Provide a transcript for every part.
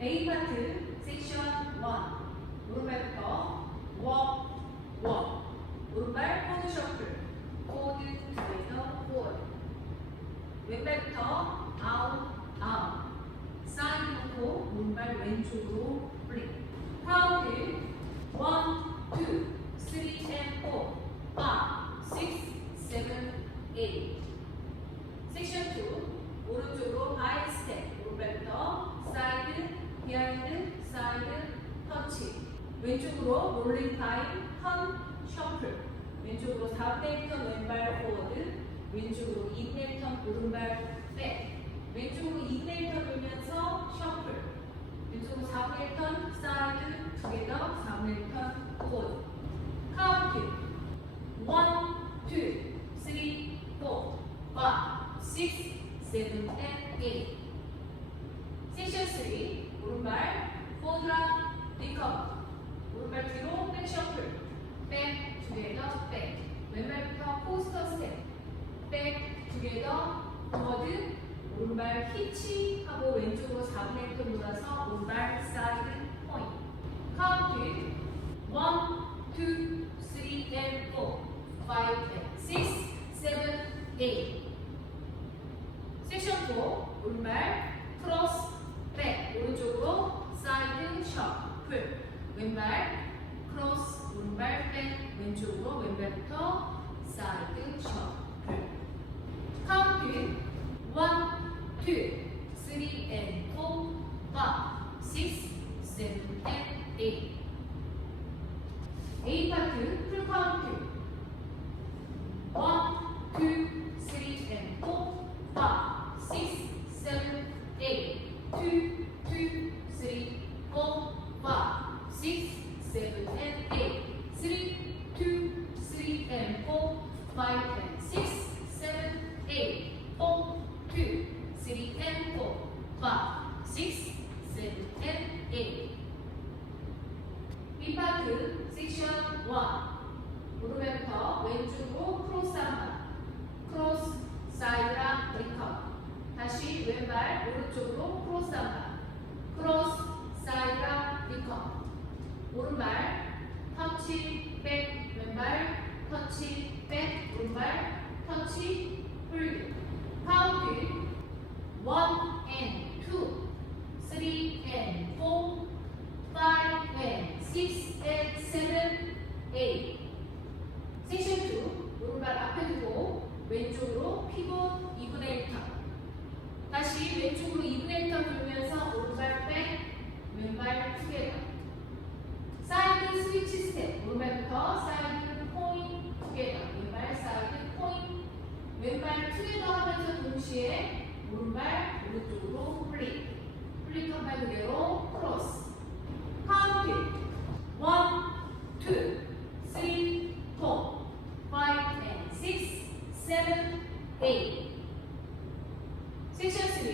A 파트 섹션 1 오른발부터 walk, walk. 오른발 포드 셔플. 포드 투게더 포드 왼발부터 out, out 사이드 놓고 오른발 왼쪽으로 플릭 파운드 1, 2, 3 and 4 5, 6, 7, 8 섹션 2 오른쪽으로 아이 스텝 오른발부터 사이드 비하인드 사이드 터치 왼쪽으로 롤링 타임 턴 셔플 왼쪽으로 4분의 1턴 왼발 포워드 왼쪽으로 2분의 1턴 오른발 백 왼쪽으로 2분의 1턴 돌면서 셔플 왼쪽으로 4분의 1턴 사이드 두개더 4분의 1턴 포워드 카운트 1, 2, 3, 4, 5, 6, 7, and 8 섹션 3 오른발 포드라 리커버 오른발 뒤로 백 셔플 백 두개더 백 왼발부터 포스터 스텝 백 두개더 포워드 오른발 히치 하고 왼쪽으로 4분의 1도 돌아서 오른발 사이드 포인트 카운트 1, 2, 3, and 4 5, and 6, 7, 8 섹션 4 오른발 크로스 백 오른쪽으로 사이드 셔플 왼발 크로스 오른발 백 왼쪽으로 왼발부터 사이드 셔플 카운트 1, 2, 3 and 4 5, 6, 7 and 8 A 파트 풀 카운트 1, 2, 3 and 4 5, 6, 7, 8 2, 2, 3, 4 5, 6, 7 and 8 3, 2, 3 and 4 5 and 6, 7, 8 4, 2, 3 and 4 5, 6, 7 and 8 B 파트 섹션 1 오른발부터 왼쪽으로 크로스 한번 크로스 사이드랑 리커 다시 왼발 오른쪽으로 크로스 한번 크로스 리커 오른발 터치 백. 왼발 터치 백. 오른발 터치 풀기 카운트 1 and 2 3 and 4 5 and 6 and 7 8 섹션 2 오른발 앞에 두고 왼쪽으로 피봇 2분의 1턴 다시 왼쪽으로 2분의 1턴 돌면서 오른발 백 왼발 투게더 사이드 스위치 스텝 오른발부터 사이드 포인 투게더 왼발 사이드 포인 왼발 투게더 하면서 동시에 오른발 오른쪽으로 플릭 플릭 한발 그대로 크로스. 카운트. 1, 2, 3, 4 5 and 6, 7, 8 섹션 3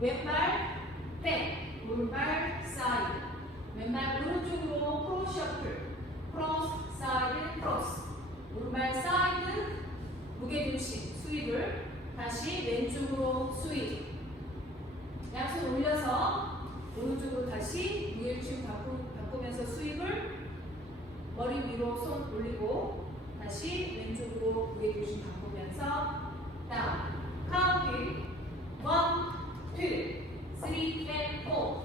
왼발 백 오른발 사이드. 왼발 오른쪽으로 크로스 셔플 크로스 사이드 크로스. 오른발 사이드 스윕을 다시 왼쪽으로 스윕 양손 올려서 오른쪽으로 다시 무게중심 바꾸, 바꾸 면서 스윕을 머리 위로 손 올리고 다시 왼쪽으로 무게중심 바꾸면서 다운 카운트 1, 2, 3 and 4 5,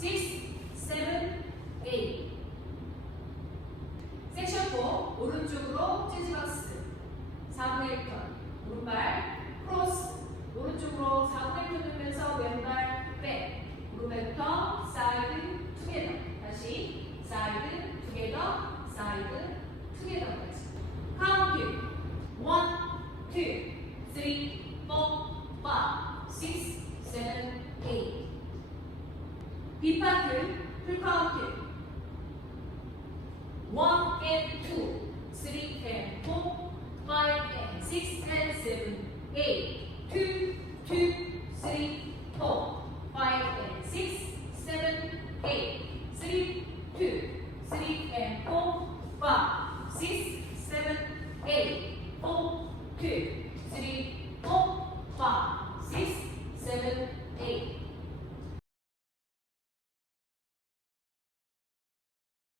6, 7, 8 섹션 4 오른쪽으로 재즈박스 4분의 1턴. 오른발 크로스. 오른쪽으로 4분의 1턴 돌면서 왼발 백. 오른발부터 사이드 투게더. 다시 사이드 투게더. 사이드 투게더까지. 카운트. 1, 2, 3, 4, 5, 6, 7, 8. B 파트 풀 카운트. 1 and 2. six and seven, eight, two, two, three, four, five and six, seven, eight, three, two, three and four.